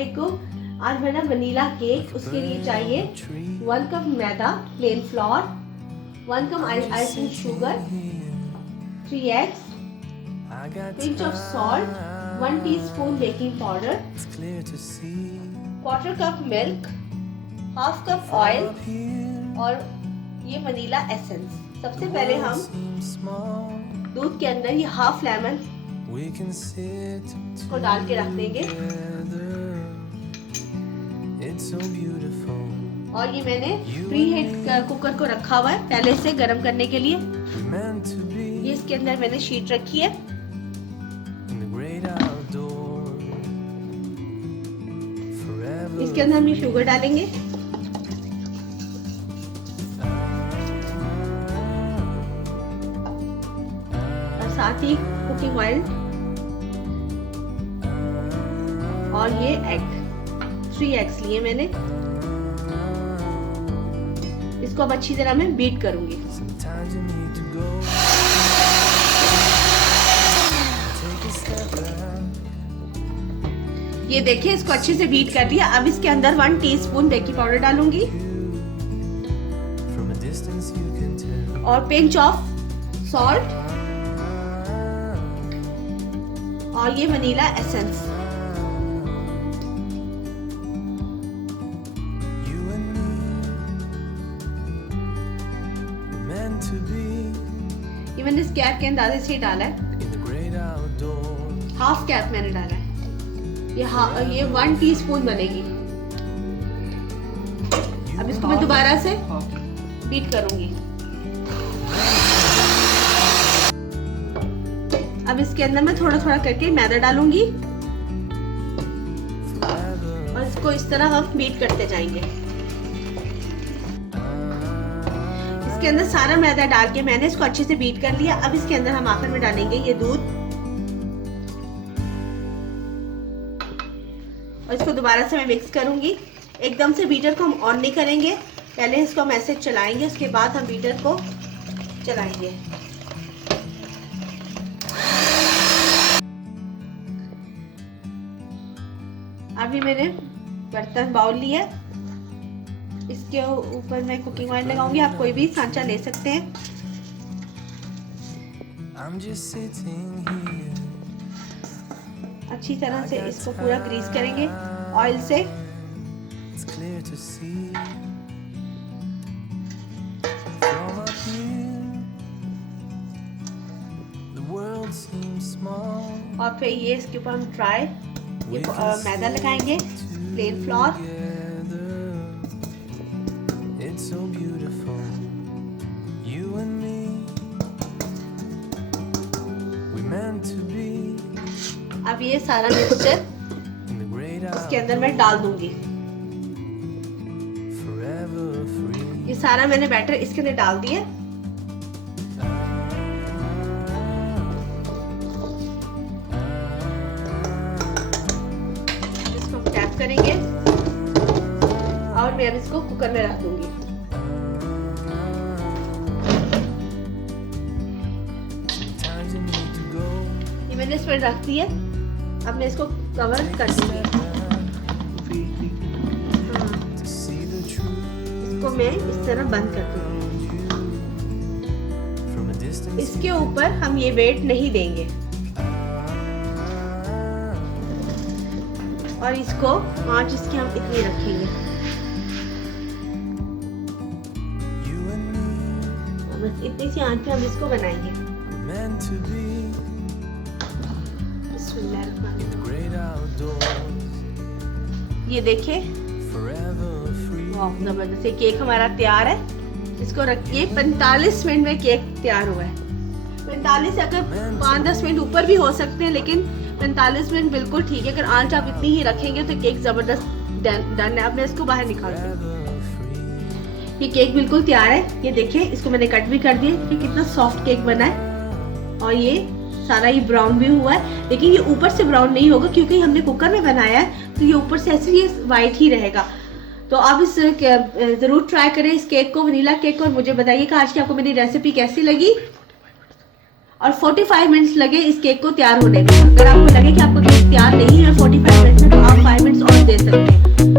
वालेकुम। आज बना वनीला केक। उसके लिए चाहिए 1 कप मैदा, plain flour, 1 cup icing sugar, 3 eggs, pinch of salt, 1 teaspoon baking powder, 1/4 cup milk, 1/2 cup oil और ये वनीला एसेंस। सबसे पहले हम दूध के अंदर ये हाफ लेमन को डाल के रख देंगे और ये मैंने प्री हीट कुकर को रखा हुआ है पहले से गर्म करने के लिए। ये इसके अंदर मैंने शीट रखी है। इसके अंदर हम ये शुगर डालेंगे और साथ ही कुकिंग ऑयल और ये एग, 3 eggs लिए मैंने। इसको अब अच्छी तरह मैं बीट करूंगी। ये देखिए इसको अच्छे से बीट कर लिया। अब इसके अंदर 1 टीस्पून बेकिंग पाउडर डालूंगी और पिंच ऑफ सॉल्ट और ये वनीला एसेंस। ये मैंने इस कैप के अंदाजे से डाला है, हाफ कैप मैंने डाला है। ये 1 टीस्पून बनेगी। अब इसको मैं दोबारा से बीट करूंगी। अब इसके अंदर मैं थोड़ा थोड़ा करके मैदा डालूंगी और इसको इस तरह हम बीट करते जाएंगे। इसके अंदर सारा मैदा डाल के मैंने इसको अच्छे से बीट कर लिया। अब इसके अंदर हम आखिर में डालेंगे ये दूध और इसको दोबारा से मैं मिक्स करूंगी। एकदम से बीटर को हम ऑन नहीं करेंगे, पहले इसको हम ऐसे चलाएंगे, उसके बाद हम बीटर को चलाएंगे। अभी मैंने बर्तन बाउल लिया, इसके ऊपर मैं कुकिंग ऑयल लगाऊंगी। आप कोई भी सांचा ले सकते हैं। अच्छी तरह से इसको पूरा ग्रीस करेंगे ऑयल से। और फिर ये इसके ऊपर हम मैदा लगाएंगे, प्लेन फ्लोर। अब ये सारा मिक्सचर इसके अंदर मैं डाल दूंगी। ये सारा मैंने बैटर इसके अंदर डाल दिया। इसको टैप करेंगे और मैं अब इसको कुकर में रख दूंगी। ये मैंने इस पर रख दिया। अब मैं इसको कवर कर दूंगी। इसको मैं इस तरह बंद कर दूंगी। इसके ऊपर हम ये वेट नहीं देंगे और इसको आंच इसकी हम इतनी रखेंगे। बस इतनी सी आंच पे हम इसको बनाएंगे। ये देखिए जबरदस्त केक हमारा तैयार है। इसको रखिए। 45 मिनट में केक तैयार हुआ है। 45 अगर 5-10 मिनट ऊपर भी हो सकते हैं, लेकिन 45 मिनट बिल्कुल ठीक है। अगर आंच आप इतनी ही रखेंगे तो केक जबरदस्त डन है। अब मैं इसको बाहर निकाल दूँ। ये केक बिल्कुल तैयार है। ये देखिए इसको मैंने कट भी कर दिया। ये कितना सॉफ्ट केक बना है और ये सारा ये ब्राउन भी हुआ है, लेकिन ये ऊपर से ब्राउन नहीं होगा क्योंकि हमने कुकर में बनाया है, तो ये ऊपर से ऐसे ये वाइट ही रहेगा। तो आप इस ज़रूर ट्राई करें इस केक को, वनीला केक को, और मुझे बताइएगा आज की आपको मेरी रेसिपी कैसी लगी। और 45 मिनट्स लगे इस केक को तैयार होने में। अगर आपको लगे कि आपको केक तैयार नहीं है 45 मिनट्स में, तो आप 5 मिनट्स और दे सकते हैं।